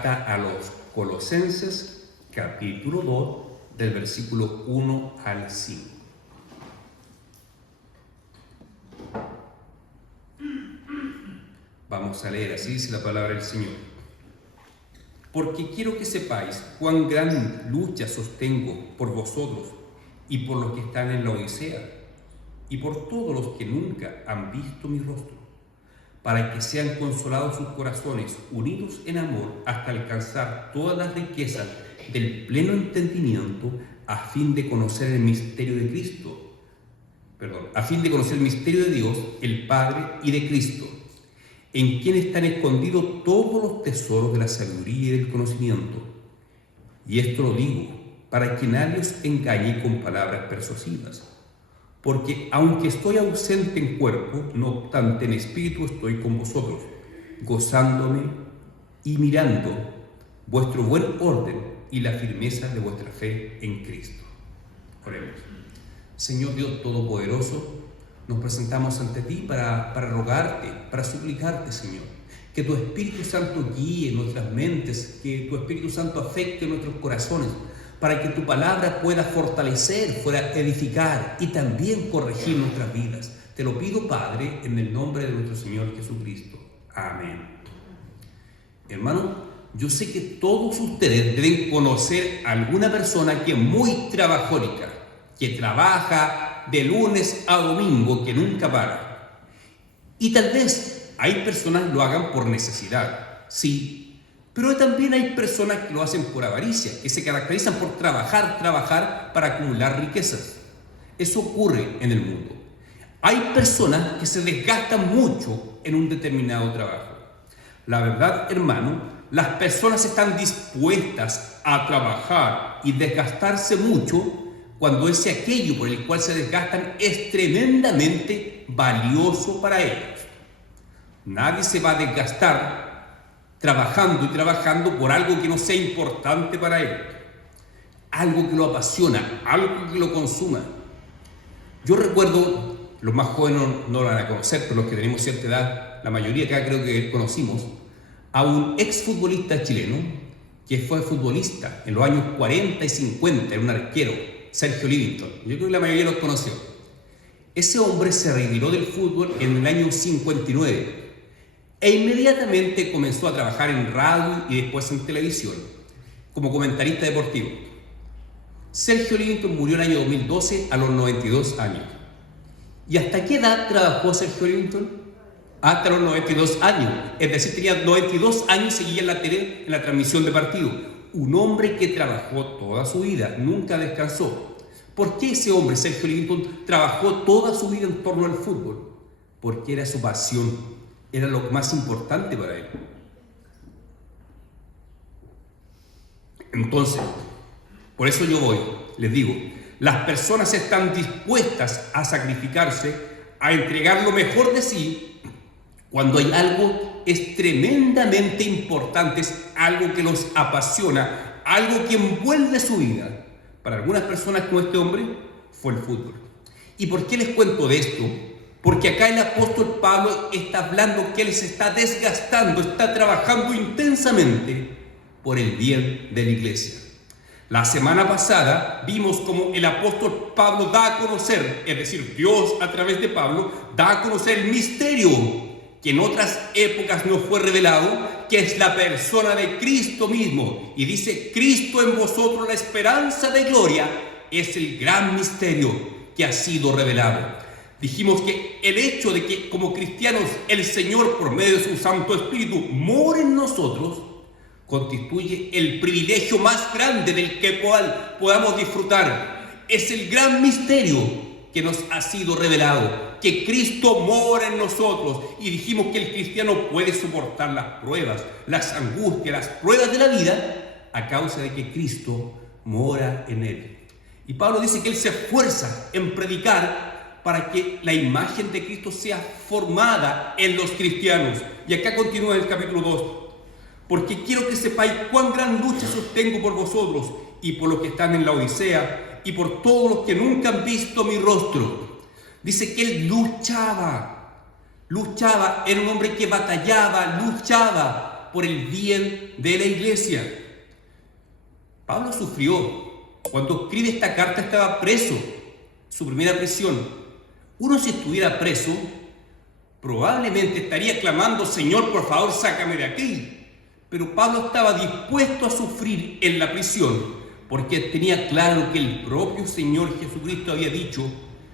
carta a los Colosenses, capítulo 2, del versículo 1 al 5. Vamos a leer, así dice la palabra del Señor. Porque quiero que sepáis cuán gran lucha sostengo por vosotros y por los que están en la Odisea y por todos los que nunca han visto mi rostro, para que sean consolados sus corazones, unidos en amor, hasta alcanzar todas las riquezas del pleno entendimiento, a fin de conocer el misterio de Cristo, a fin de conocer el misterio de Dios, el Padre, y de Cristo, en quien están escondidos todos los tesoros de la sabiduría y del conocimiento. Y esto lo digo, para que nadie os engañe con palabras persuasivas. Porque aunque estoy ausente en cuerpo, no obstante en espíritu estoy con vosotros, gozándome y mirando vuestro buen orden y la firmeza de vuestra fe en Cristo. Oremos. Señor Dios Todopoderoso, nos presentamos ante ti para rogarte, para suplicarte, Señor, que tu Espíritu Santo guíe nuestras mentes, que tu Espíritu Santo afecte nuestros corazones, para que tu palabra pueda fortalecer, pueda edificar y también corregir nuestras vidas. Te lo pido, Padre, en el nombre de nuestro Señor Jesucristo. Amén. Hermano, yo sé que todos ustedes deben conocer a alguna persona que es muy trabajólica, que trabaja de lunes a domingo, que nunca para. Y tal vez hay personas que lo hagan por necesidad, sí, pero también hay personas que lo hacen por avaricia, que se caracterizan por trabajar para acumular riquezas. Eso ocurre en el mundo. Hay personas que se desgastan mucho en un determinado trabajo. La verdad, hermano, las personas están dispuestas a trabajar y desgastarse mucho cuando ese aquello por el cual se desgastan es tremendamente valioso para ellos. Nadie se va a desgastar trabajando por algo que no sea importante para él, algo que lo apasiona, algo que lo consuma. Yo recuerdo, los más jóvenes no lo van a conocer, pero los que tenemos cierta edad, la mayoría acá creo que conocimos, a un exfutbolista chileno que fue futbolista en los años 40 y 50, era un arquero, Sergio Livington. Yo creo que la mayoría lo conoció. Ese hombre se retiró del fútbol en el año 59 e inmediatamente comenzó a trabajar en radio y después en televisión como comentarista deportivo. Sergio Livington murió en el año 2012 a los 92 años. ¿Y hasta qué edad trabajó Sergio Livington? Hasta los 92 años. Es decir, tenía 92 años, seguía en la tele, en la transmisión de partido. Un hombre que trabajó toda su vida, nunca descansó. ¿Por qué ese hombre, Sergio Livington, trabajó toda su vida en torno al fútbol? Porque era su pasión, era lo más importante para él. Entonces, por eso les digo, las personas están dispuestas a sacrificarse, a entregar lo mejor de sí, cuando hay algo es tremendamente importante, es algo que los apasiona, algo que envuelve su vida. Para algunas personas como este hombre fue el fútbol. ¿Y por qué les cuento de esto? Porque acá el apóstol Pablo está hablando que él se está desgastando, está trabajando intensamente por el bien de la iglesia. La semana pasada vimos cómo el apóstol Pablo da a conocer, es decir, Dios a través de Pablo da a conocer el misterio que en otras épocas no fue revelado, que es la persona de Cristo mismo. Y dice, Cristo en vosotros, la esperanza de gloria, es el gran misterio que ha sido revelado. Dijimos que el hecho de que como cristianos el Señor por medio de su Santo Espíritu more en nosotros, constituye el privilegio más grande del que podamos disfrutar. Es el gran misterio que nos ha sido revelado, que Cristo mora en nosotros. Y dijimos que el cristiano puede soportar las pruebas, las angustias, las pruebas de la vida a causa de que Cristo mora en él. Y Pablo dice que él se esfuerza en predicar para que la imagen de Cristo sea formada en los cristianos. Y acá continúa el capítulo 2. Porque quiero que sepáis cuán gran lucha sostengo por vosotros y por los que están en la Odisea y por todos los que nunca han visto mi rostro. Dice que él luchaba, era un hombre que batallaba, luchaba por el bien de la iglesia. Pablo sufrió. Cuando escribe esta carta estaba preso, su primera prisión. Uno, si estuviera preso, probablemente estaría clamando: Señor, por favor, sácame de aquí. Pero Pablo estaba dispuesto a sufrir en la prisión, porque tenía claro que el propio Señor Jesucristo había dicho: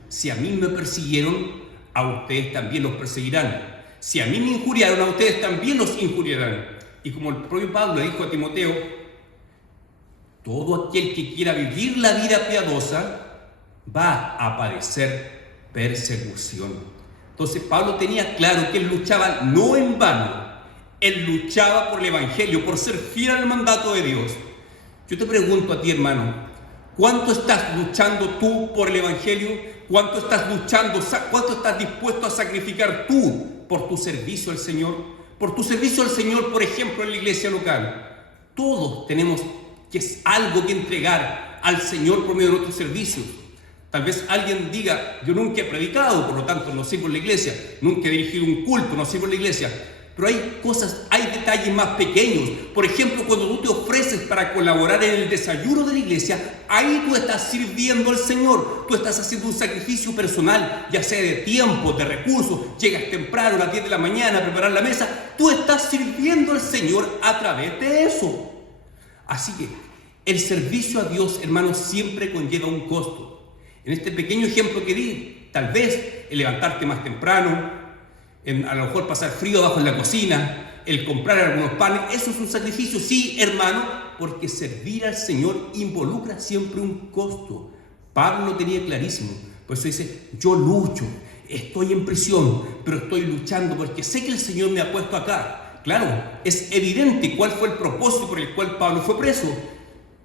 si a mí me persiguieron, a ustedes también los perseguirán. Si a mí me injuriaron, a ustedes también los injuriarán. Y como el propio Pablo le dijo a Timoteo, todo aquel que quiera vivir la vida piadosa va a padecer persecución. Entonces Pablo tenía claro que él luchaba no en vano. Él luchaba por el Evangelio, por ser fiel al mandato de Dios. Yo te pregunto a ti, hermano, ¿cuánto estás luchando tú por el Evangelio? ¿Cuánto estás luchando? ¿Cuánto estás dispuesto a sacrificar tú por tu servicio al Señor? Por tu servicio al Señor, por ejemplo, en la iglesia local. Todos tenemos algo que entregar al Señor por medio de nuestros servicios. Tal vez alguien diga: yo nunca he predicado, por lo tanto no sirvo en la iglesia. Nunca he dirigido un culto, no sirvo en la iglesia. Pero hay cosas, hay detalles más pequeños. Por ejemplo, cuando tú te ofreces para colaborar en el desayuno de la iglesia, ahí tú estás sirviendo al Señor. Tú estás haciendo un sacrificio personal, ya sea de tiempo, de recursos. Llegas temprano, a las 10 de la mañana, a preparar la mesa. Tú estás sirviendo al Señor a través de eso. Así que el servicio a Dios, hermanos, siempre conlleva un costo. En este pequeño ejemplo que di, tal vez el levantarte más temprano, a lo mejor pasar frío abajo en la cocina, el comprar algunos panes, eso es un sacrificio, sí, hermano, porque servir al Señor involucra siempre un costo. Pablo lo tenía clarísimo, por eso dice: yo lucho, estoy en prisión, pero estoy luchando porque sé que el Señor me ha puesto acá. Claro, es evidente cuál fue el propósito por el cual Pablo fue preso.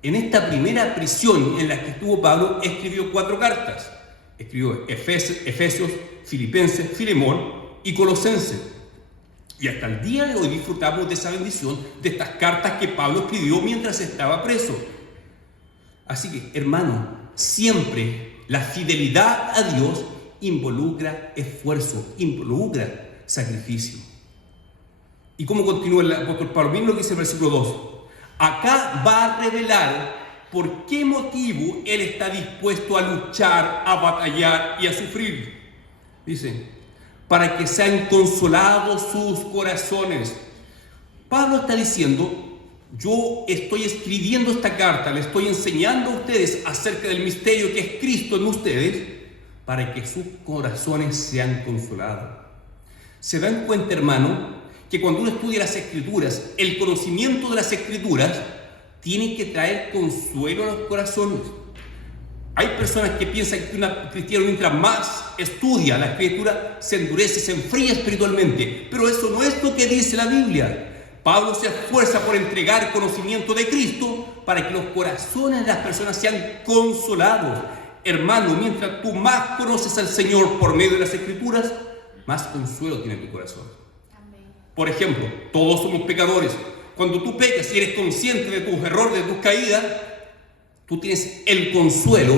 En esta primera prisión en la que estuvo Pablo, escribió 4 cartas. Escribió Efesios, Filipenses, Filemón y Colosenses. Y hasta el día de hoy disfrutamos de esa bendición, de estas cartas que Pablo escribió mientras estaba preso. Así que, hermano, siempre la fidelidad a Dios involucra esfuerzo, involucra sacrificio. ¿Y cómo continúa el apóstol Pablo? Miren lo que dice el versículo 2. Acá va a revelar por qué motivo él está dispuesto a luchar, a batallar y a sufrir. Dice: para que sean consolados sus corazones. Pablo está diciendo: yo estoy escribiendo esta carta, le estoy enseñando a ustedes acerca del misterio que es Cristo en ustedes, para que sus corazones sean consolados. ¿Se dan cuenta, hermano, que cuando uno estudia las Escrituras, el conocimiento de las Escrituras tiene que traer consuelo a los corazones? Hay personas que piensan que una cristiana, mientras más estudia la Escritura, se endurece, se enfría espiritualmente. Pero eso no es lo que dice la Biblia. Pablo se esfuerza por entregar conocimiento de Cristo para que los corazones de las personas sean consolados. Hermano, mientras tú más conoces al Señor por medio de las Escrituras, más consuelo tiene tu corazón. Por ejemplo, todos somos pecadores. Cuando tú pecas y eres consciente de tus errores, de tus caídas, tú tienes el consuelo,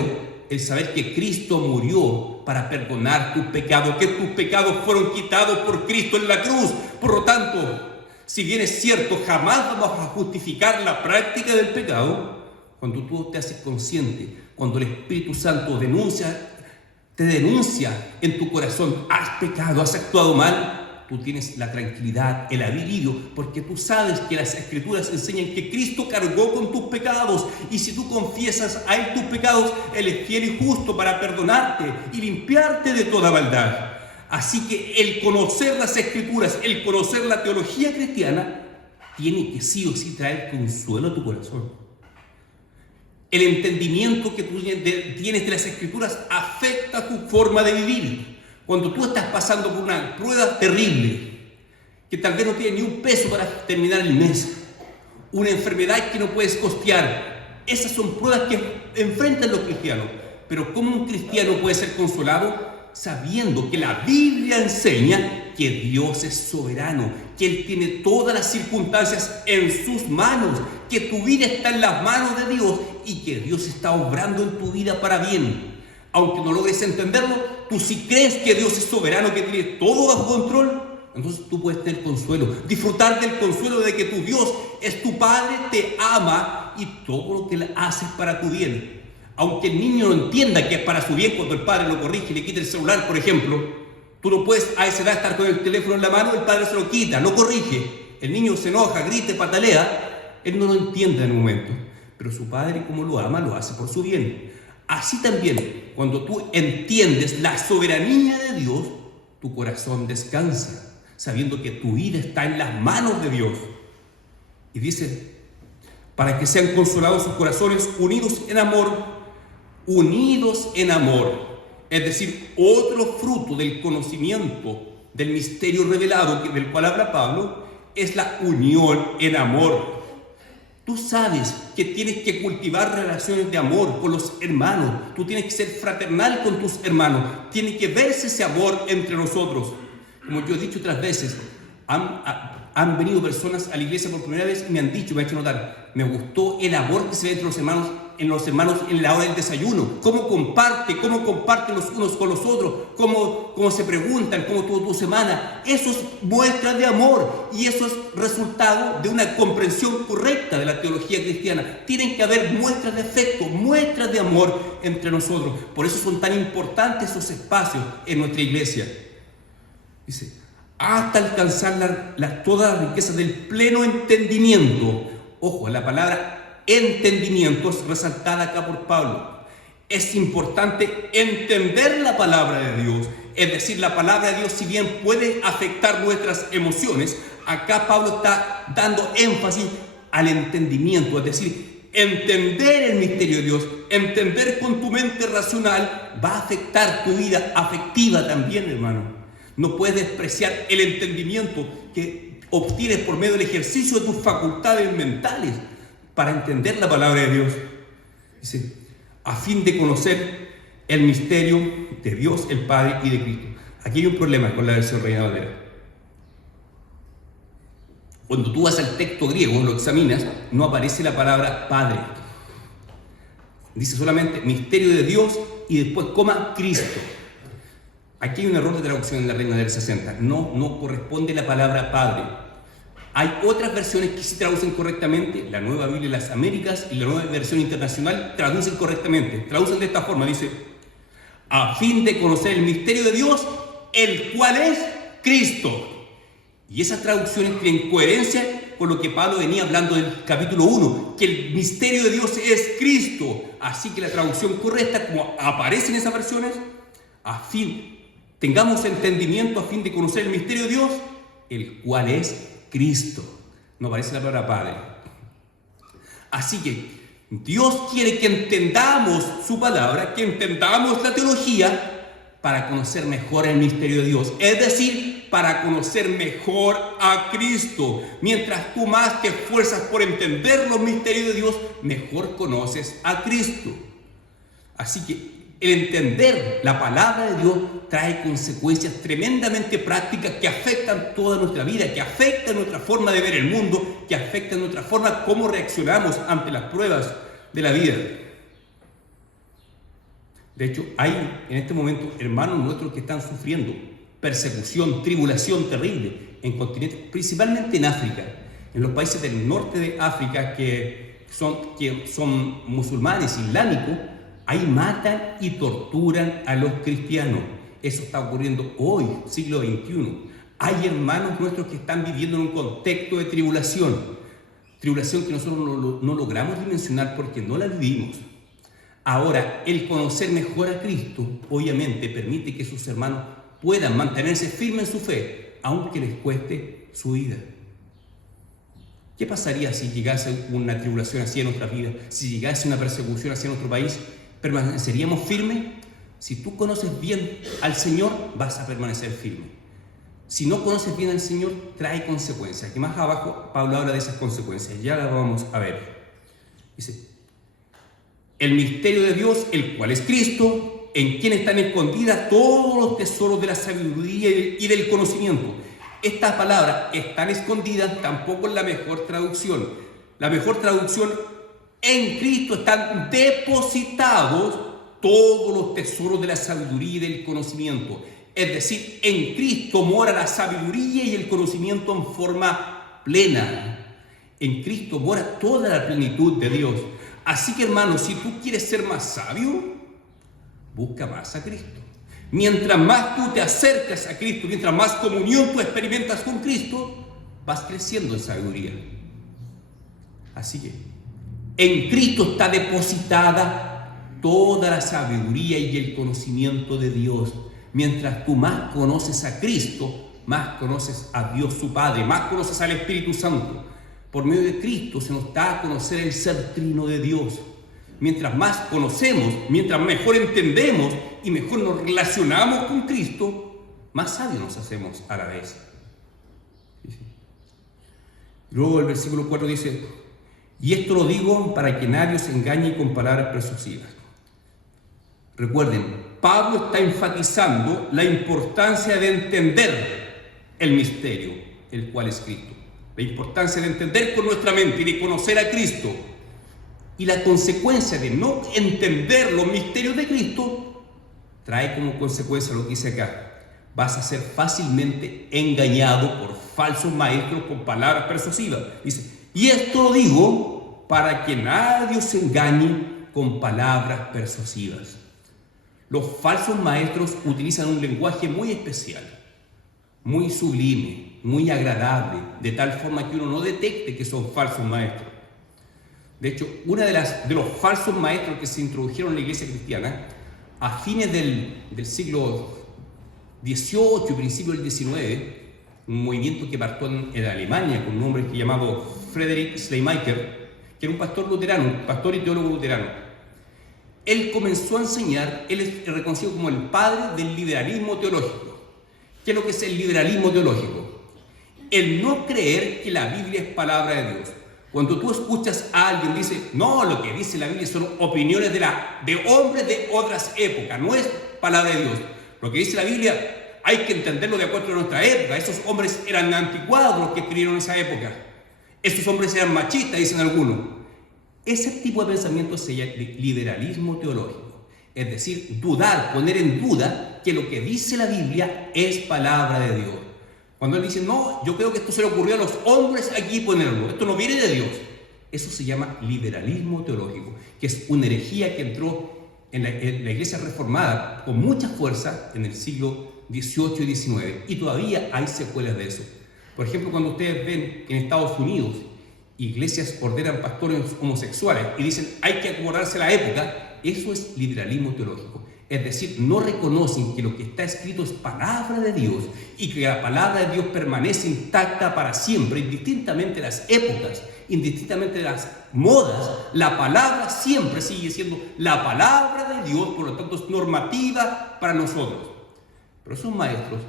el saber que Cristo murió para perdonar tus pecados, que tus pecados fueron quitados por Cristo en la cruz. Por lo tanto, si bien es cierto, jamás vamos a justificar la práctica del pecado, cuando tú te haces consciente, cuando el Espíritu Santo te denuncia en tu corazón: has pecado, has actuado mal, tú tienes la tranquilidad, el alivio, porque tú sabes que las Escrituras enseñan que Cristo cargó con tus pecados, y si tú confiesas a Él tus pecados, Él es fiel y justo para perdonarte y limpiarte de toda maldad. Así que el conocer las Escrituras, el conocer la teología cristiana, tiene que sí o sí traer consuelo a tu corazón. El entendimiento que tú tienes de las Escrituras afecta tu forma de vivir. Cuando tú estás pasando por una prueba terrible, que tal vez no tienes ni un peso para terminar el mes, una enfermedad que no puedes costear, esas son pruebas que enfrentan los cristianos. Pero ¿cómo un cristiano puede ser consolado? Sabiendo que la Biblia enseña que Dios es soberano, que Él tiene todas las circunstancias en sus manos, que tu vida está en las manos de Dios y que Dios está obrando en tu vida para bien. Aunque no logres entenderlo, tú sí crees que Dios es soberano, que tiene todo bajo control, entonces tú puedes tener consuelo, disfrutar del consuelo de que tu Dios es tu Padre, te ama y todo lo que Él hace es para tu bien. Aunque el niño no entienda que es para su bien cuando el padre lo corrige y le quita el celular, por ejemplo, tú no puedes a esa edad estar con el teléfono en la mano, el padre se lo quita, lo corrige, el niño se enoja, grita, patalea, él no lo entiende en el momento, pero su padre, como lo ama, lo hace por su bien. Así también, cuando tú entiendes la soberanía de Dios, tu corazón descansa, sabiendo que tu vida está en las manos de Dios. Y dice, para que sean consolados sus corazones unidos en amor, es decir, otro fruto del conocimiento del misterio revelado del cual habla Pablo, es la unión en amor. Tú sabes que tienes que cultivar relaciones de amor con los hermanos, tú tienes que ser fraternal con tus hermanos, tiene que verse ese amor entre nosotros. Como yo he dicho otras veces, han venido personas a la iglesia por primera vez y me han dicho, me han hecho notar, me gustó el amor que se ve entre los hermanos en la hora del desayuno, cómo comparten los unos con los otros, cómo se preguntan, cómo tuvo tu semana. Eso es muestra de amor y eso es resultado de una comprensión correcta de la teología cristiana. Tienen que haber muestras de afecto, muestras de amor entre nosotros. Por eso son tan importantes esos espacios en nuestra iglesia. Dice, hasta alcanzar toda la riqueza del pleno entendimiento. Ojo, la palabra entendimiento es resaltada acá por Pablo. Es importante entender la palabra de Dios. Es decir, la palabra de Dios, si bien puede afectar nuestras emociones, acá Pablo está dando énfasis al entendimiento. Es decir, entender el misterio de Dios, entender con tu mente racional, va a afectar tu vida afectiva también, hermano. No puedes despreciar el entendimiento que obtienes por medio del ejercicio de tus facultades mentales para entender la palabra de Dios. Dice, a fin de conocer el misterio de Dios, el Padre y de Cristo. Aquí hay un problema con la versión Reina Valera. Cuando tú vas al texto griego, lo examinas, no aparece la palabra Padre. Dice solamente misterio de Dios y después coma Cristo. Aquí hay un error de traducción en la Reina del 60. No corresponde la palabra Padre. Hay otras versiones que sí traducen correctamente. La Nueva Biblia de las Américas y la Nueva Versión Internacional traducen correctamente. Traducen de esta forma, dice, a fin de conocer el misterio de Dios, el cual es Cristo. Y esas traducciones tienen coherencia con lo que Pablo venía hablando del capítulo 1, que el misterio de Dios es Cristo. Así que la traducción correcta, como aparece en esas versiones, tengamos entendimiento a fin de conocer el misterio de Dios, el cual es Cristo. No aparece la palabra Padre. Así que Dios quiere que entendamos su palabra, que entendamos la teología para conocer mejor el misterio de Dios. Es decir, para conocer mejor a Cristo. Mientras tú más te esfuerzas por entender los misterios de Dios, mejor conoces a Cristo. Así que el entender la palabra de Dios trae consecuencias tremendamente prácticas que afectan toda nuestra vida, que afectan nuestra forma de ver el mundo, que afectan nuestra forma cómo reaccionamos ante las pruebas de la vida. De hecho, hay en este momento hermanos nuestros que están sufriendo persecución, tribulación terrible en continentes, principalmente en África, en los países del norte de África que son musulmanes islámicos. Ahí matan y torturan a los cristianos. Eso está ocurriendo hoy, siglo XXI. Hay hermanos nuestros que están viviendo en un contexto de tribulación. Tribulación que nosotros no logramos dimensionar porque no la vivimos. Ahora, el conocer mejor a Cristo, obviamente, permite que sus hermanos puedan mantenerse firmes en su fe, aunque les cueste su vida. ¿Qué pasaría si llegase una tribulación así en nuestra vida? Si llegase una persecución así en nuestro país, ¿permaneceríamos firmes? Si tú conoces bien al Señor, vas a permanecer firme. Si no conoces bien al Señor, trae consecuencias. Que más abajo Pablo habla de esas consecuencias. Ya las vamos a ver. Dice, el misterio de Dios, el cual es Cristo, en quien están escondidas todos los tesoros de la sabiduría y del conocimiento. Estas palabras están escondidas tampoco es la mejor traducción. La mejor traducción, en Cristo están depositados todos los tesoros de la sabiduría y del conocimiento. Es decir, en Cristo mora la sabiduría y el conocimiento en forma plena. En Cristo mora toda la plenitud de Dios. Así que, hermanos, si tú quieres ser más sabio, busca más a Cristo. Mientras más tú te acercas a Cristo, mientras más comunión tú experimentas con Cristo, vas creciendo en sabiduría. Así que en Cristo está depositada toda la sabiduría y el conocimiento de Dios. Mientras tú más conoces a Cristo, más conoces a Dios su Padre, más conoces al Espíritu Santo. Por medio de Cristo se nos da a conocer el ser trino de Dios. Mientras más conocemos, mientras mejor entendemos y mejor nos relacionamos con Cristo, más sabios nos hacemos a la vez. Luego el versículo 4 dice: y esto lo digo para que nadie os engañe con palabras persuasivas. Recuerden, Pablo está enfatizando la importancia de entender el misterio, el cual es Cristo. La importancia de entender con nuestra mente y de conocer a Cristo. Y la consecuencia de no entender los misterios de Cristo trae como consecuencia lo que dice acá: vas a ser fácilmente engañado por falsos maestros con palabras persuasivas. Dice, y esto lo digo para que nadie os engañe con palabras persuasivas. Los falsos maestros utilizan un lenguaje muy especial, muy sublime, muy agradable, de tal forma que uno no detecte que son falsos maestros. De hecho, uno de los falsos maestros que se introdujeron en la iglesia cristiana a fines del siglo XVIII y principios del XIX, un movimiento que partió en Alemania con un hombre llamado Friedrich Schleiermacher, que era un pastor luterano, un pastor y teólogo luterano. Él comenzó a enseñar, él es reconocido como el padre del liberalismo teológico. ¿Qué es lo que es el liberalismo teológico? El no creer que la Biblia es palabra de Dios. Cuando tú escuchas a alguien dice, no, lo que dice la Biblia son opiniones de hombres de otras épocas, no es palabra de Dios. Lo que dice la Biblia hay que entenderlo de acuerdo a nuestra época. Esos hombres eran anticuados los que escribieron en esa época. Estos hombres eran machistas, dicen algunos. Ese tipo de pensamiento se llama liberalismo teológico. Es decir, dudar, poner en duda que lo que dice la Biblia es palabra de Dios. Cuando él dice, no, yo creo que esto se le ocurrió a los hombres aquí ponerlo, esto no viene de Dios. Eso se llama liberalismo teológico, que es una herejía que entró en la iglesia reformada con mucha fuerza en el siglo XVIII y XIX, y todavía hay secuelas de eso. Por ejemplo, cuando ustedes ven en Estados Unidos, iglesias ordenan pastores homosexuales y dicen, hay que acordarse la época, eso es liberalismo teológico. Es decir, no reconocen que lo que está escrito es palabra de Dios y que la palabra de Dios permanece intacta para siempre, indistintamente de las épocas, indistintamente de las modas. La palabra siempre sigue siendo la palabra de Dios, por lo tanto es normativa para nosotros. Pero esos maestros,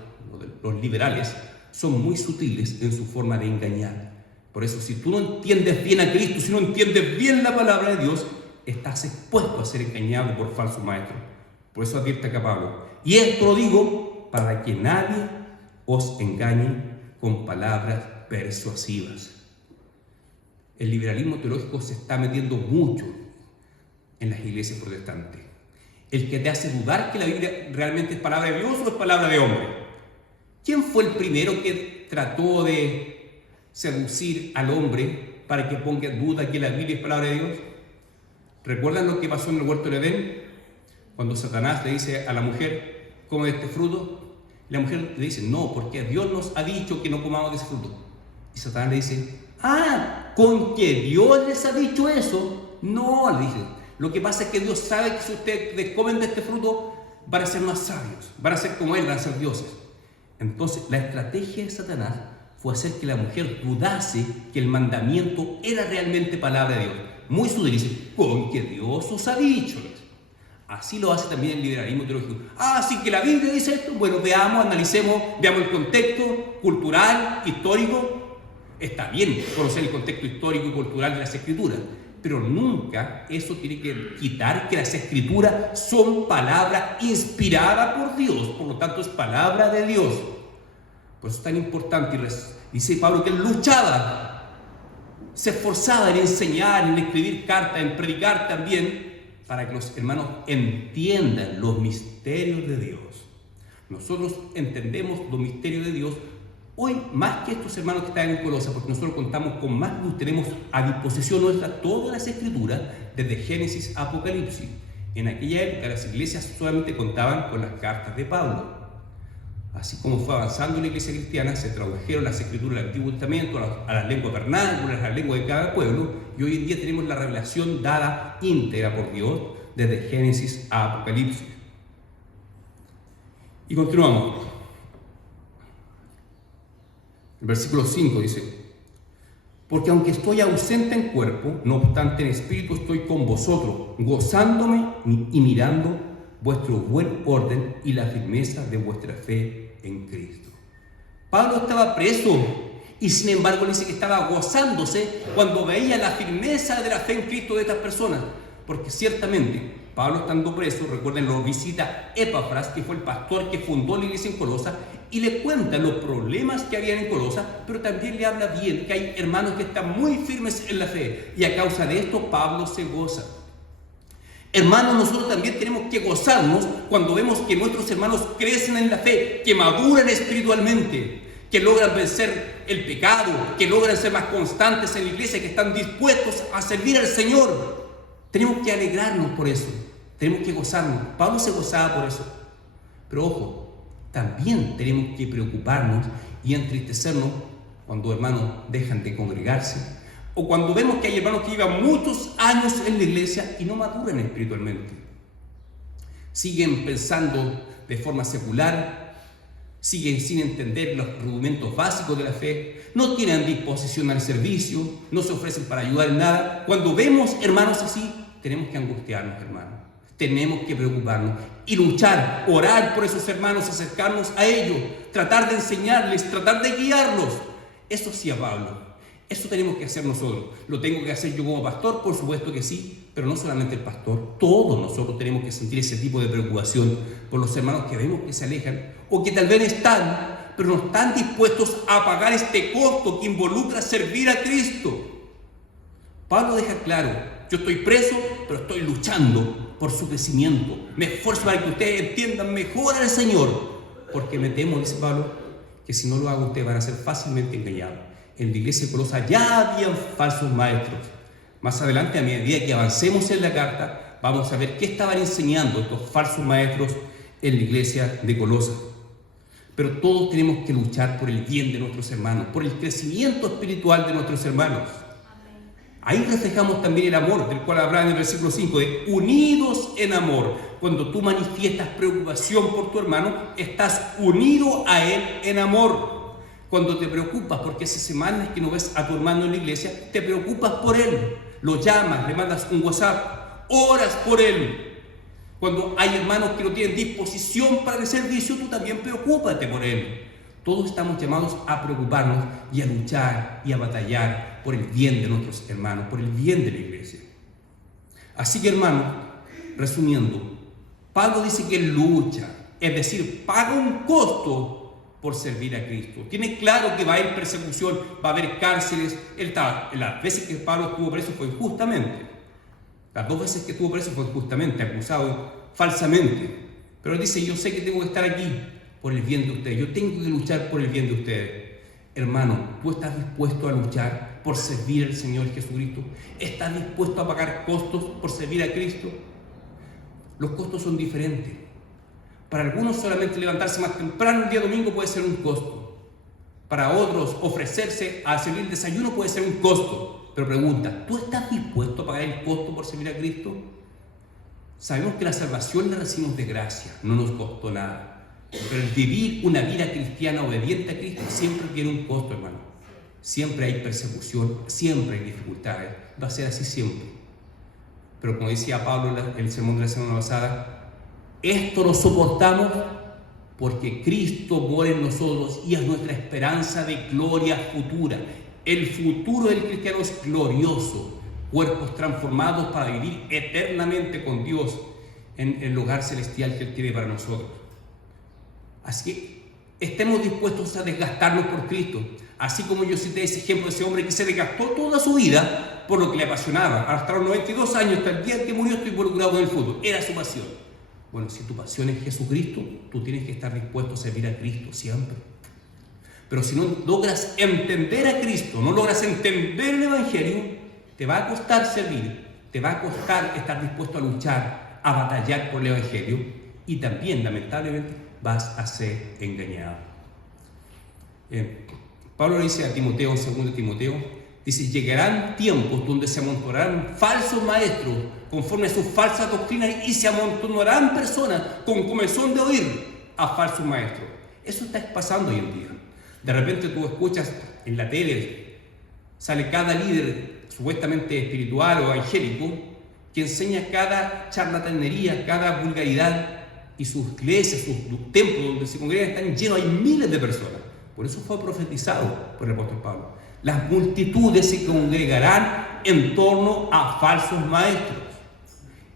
los liberales, son muy sutiles en su forma de engañar. Por eso, si tú no entiendes bien a Cristo, si no entiendes bien la palabra de Dios, estás expuesto a ser engañado por falsos maestros. Por eso advierte acá Pablo. Y esto lo digo para que nadie os engañe con palabras persuasivas. El liberalismo teológico se está metiendo mucho en las iglesias protestantes. El que te hace dudar que la Biblia realmente es palabra de Dios o es palabra de hombre. ¿Quién fue el primero que trató de seducir al hombre para que ponga en duda que la Biblia es palabra de Dios? ¿Recuerdan lo que pasó en el huerto del Edén? Cuando Satanás le dice a la mujer, come de este fruto, la mujer le dice, no, porque Dios nos ha dicho que no comamos de ese fruto. Y Satanás le dice, ¿con que Dios les ha dicho eso? No, le dice, lo que pasa es que Dios sabe que si ustedes comen de este fruto, van a ser más sabios, van a ser como Él, van a ser dioses. Entonces, la estrategia de Satanás fue hacer que la mujer dudase que el mandamiento era realmente palabra de Dios. Muy sutil, dice, con que Dios os ha dicho. Así lo hace también el liberalismo teológico. Sí que la Biblia dice esto. Bueno, veamos, analicemos, veamos el contexto cultural, histórico. Está bien conocer el contexto histórico y cultural de las Escrituras, pero nunca eso tiene que quitar que las Escrituras son palabra inspirada por Dios, por lo tanto es palabra de Dios. Por eso es tan importante, y dice Pablo que él luchaba, se esforzaba en enseñar, en escribir cartas, en predicar también, para que los hermanos entiendan los misterios de Dios. Nosotros entendemos los misterios de Dios hoy más que estos hermanos que están en Colosas, porque nosotros contamos con más luz, tenemos a disposición nuestra todas las escrituras, desde Génesis a Apocalipsis. En aquella época las iglesias solamente contaban con las cartas de Pablo. Así como fue avanzando la iglesia cristiana, se tradujeron las escrituras del Antiguo Testamento a las lenguas vernáculas, a las lenguas de cada pueblo, y hoy en día tenemos la revelación dada íntegra por Dios, desde Génesis a Apocalipsis. Y continuamos. El versículo 5 dice: porque aunque estoy ausente en cuerpo, no obstante en espíritu estoy con vosotros, gozándome y mirando vuestro buen orden y la firmeza de vuestra fe en Cristo. Pablo estaba preso y sin embargo dice que estaba gozándose cuando veía la firmeza de la fe en Cristo de estas personas, porque ciertamente Pablo, estando preso, recuerden, lo visita Epafras, que fue el pastor que fundó la iglesia en Colosas, y le cuenta los problemas que habían en Colosas, pero también le habla bien, que hay hermanos que están muy firmes en la fe, y a causa de esto Pablo se goza. Hermanos, nosotros también tenemos que gozarnos cuando vemos que nuestros hermanos crecen en la fe, que maduran espiritualmente, que logran vencer el pecado, que logran ser más constantes en la iglesia, que están dispuestos a servir al Señor. Tenemos que alegrarnos por eso, tenemos que gozarnos. Pablo se gozaba por eso. Pero ojo, también tenemos que preocuparnos y entristecernos cuando hermanos dejan de congregarse, o cuando vemos que hay hermanos que llevan muchos años en la iglesia y no maduran espiritualmente. Siguen pensando de forma secular, siguen sin entender los rudimentos básicos de la fe, no tienen disposición al servicio, no se ofrecen para ayudar en nada. Cuando vemos hermanos así, tenemos que angustiarnos, hermanos. Tenemos que preocuparnos y luchar, orar por esos hermanos, acercarnos a ellos, tratar de enseñarles, tratar de guiarlos. Eso sí a Pablo. Eso tenemos que hacer nosotros. ¿Lo tengo que hacer yo como pastor? Por supuesto que sí, pero no solamente el pastor. Todos nosotros tenemos que sentir ese tipo de preocupación por los hermanos que vemos que se alejan o que tal vez están, pero no están dispuestos a pagar este costo que involucra servir a Cristo. Pablo deja claro: yo estoy preso, pero estoy luchando por su crecimiento. Me esfuerzo para que ustedes entiendan mejor al Señor, porque me temo, dice Pablo, que si no lo hago ustedes van a ser fácilmente engañados. En la iglesia de Colosas ya habían falsos maestros. Más adelante, a medida que avancemos en la carta, vamos a ver qué estaban enseñando estos falsos maestros en la iglesia de Colosas. Pero todos tenemos que luchar por el bien de nuestros hermanos, por el crecimiento espiritual de nuestros hermanos. Ahí reflejamos también el amor, del cual hablaba en el versículo 5, de unidos en amor. Cuando tú manifiestas preocupación por tu hermano, estás unido a él en amor. Cuando te preocupas porque hace semanas que no ves a tu hermano en la iglesia, te preocupas por él, lo llamas, le mandas un WhatsApp, oras por él. Cuando hay hermanos que no tienen disposición para el servicio, tú también preocúpate por él. Todos estamos llamados a preocuparnos y a luchar y a batallar por el bien de nuestros hermanos, por el bien de la iglesia. Así que, hermanos, resumiendo, Pablo dice que lucha, es decir, paga un costo por servir a Cristo. Tiene claro que va a haber persecución, va a haber cárceles. Las veces que Pablo estuvo preso fue injustamente. Las 2 veces que estuvo preso fue injustamente, acusado falsamente. Pero él dice: yo sé que tengo que estar aquí por el bien de ustedes. Yo tengo que luchar por el bien de ustedes. Hermano, ¿tú estás dispuesto a luchar por servir al Señor Jesucristo? ¿Estás dispuesto a pagar costos por servir a Cristo? Los costos son diferentes. Para algunos solamente levantarse más temprano el día domingo puede ser un costo. Para otros ofrecerse a servir el desayuno puede ser un costo. Pero pregunta, ¿tú estás dispuesto a pagar el costo por servir a Cristo? Sabemos que la salvación la recibimos de gracia, no nos costó nada. Pero el vivir una vida cristiana obediente a Cristo siempre tiene un costo, hermano. Siempre hay persecución, siempre hay dificultades. Va a ser así siempre. Pero como decía Pablo en el sermón de la semana pasada, esto lo soportamos porque Cristo mora en nosotros y es nuestra esperanza de gloria futura. El futuro del cristiano es glorioso. Cuerpos transformados para vivir eternamente con Dios en el lugar celestial que Él tiene para nosotros. Así que estemos dispuestos a desgastarnos por Cristo. Así como yo cité ese ejemplo de ese hombre que se desgastó toda su vida por lo que le apasionaba. Hasta los 92 años, hasta el día en que murió, estoy involucrado en el fútbol. Era su pasión. Bueno, si tu pasión es Jesucristo, tú tienes que estar dispuesto a servir a Cristo siempre. Pero si no logras entender a Cristo, no logras entender el Evangelio, te va a costar servir, te va a costar estar dispuesto a luchar, a batallar por el Evangelio, y también, lamentablemente, vas a ser engañado. Pablo le dice a Timoteo, en 2 Timoteo, dice: llegarán tiempos donde se amontonarán falsos maestros conforme a sus falsas doctrinas, y se amontonarán personas con comezón de oír a falsos maestros. Eso está pasando hoy en día. De repente tú escuchas en la tele, sale cada líder supuestamente espiritual o evangélico que enseña cada charlatanería, cada vulgaridad, y sus iglesias, sus templos donde se congregan están llenos, hay miles de personas. Por eso fue profetizado por el apóstol Pablo. Las multitudes se congregarán en torno a falsos maestros.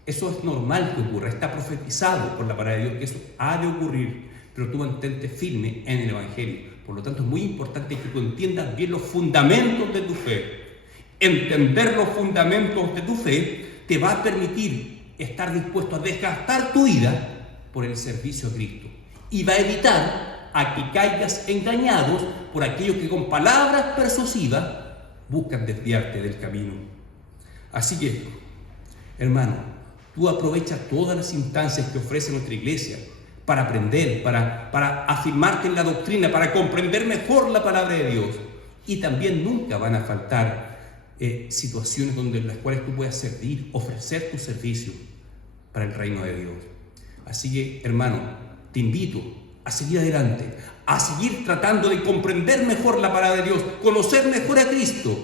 Eso es normal que ocurra, está profetizado por la palabra de Dios que eso ha de ocurrir, pero tú mantente firme en el Evangelio. Por lo tanto, es muy importante que tú entiendas bien los fundamentos de tu fe. Entender los fundamentos de tu fe te va a permitir estar dispuesto a desgastar tu vida por el servicio a Cristo, y va a evitar a que caigas engañados por aquellos que con palabras persuasivas buscan desviarte del camino. Así que, hermano, tú aprovecha todas las instancias que ofrece nuestra iglesia para aprender, para afirmarte en la doctrina, para comprender mejor la palabra de Dios. Y también nunca van a faltar situaciones en las cuales tú puedas servir, ofrecer tu servicio para el reino de Dios. Así que, hermano, te invito a seguir adelante, a seguir tratando de comprender mejor la palabra de Dios, conocer mejor a Cristo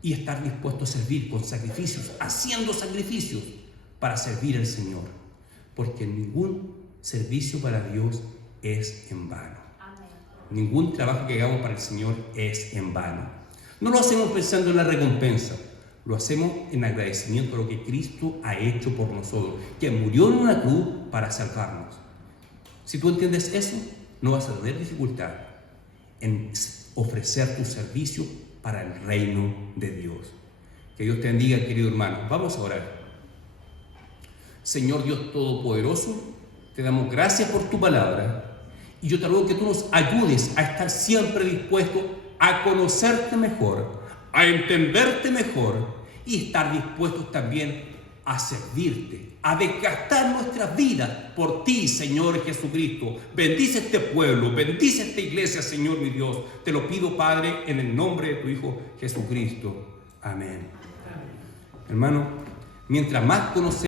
y estar dispuesto a servir con sacrificios, haciendo sacrificios para servir al Señor. Porque ningún servicio para Dios es en vano. Amén. Ningún trabajo que hagamos para el Señor es en vano. No lo hacemos pensando en la recompensa, lo hacemos en agradecimiento a lo que Cristo ha hecho por nosotros, que murió en una cruz para salvarnos. Si tú entiendes eso, no vas a tener dificultad en ofrecer tu servicio para el reino de Dios. Que Dios te bendiga, querido hermano. Vamos a orar. Señor Dios Todopoderoso, te damos gracias por tu palabra, y yo te ruego que tú nos ayudes a estar siempre dispuestos a conocerte mejor, a entenderte mejor, y estar dispuestos también a servirte, a desgastar nuestras vidas por ti, Señor Jesucristo. Bendice este pueblo, bendice esta iglesia, Señor mi Dios. Te lo pido, Padre, en el nombre de tu Hijo Jesucristo. Amén. Hermano, mientras más conocemos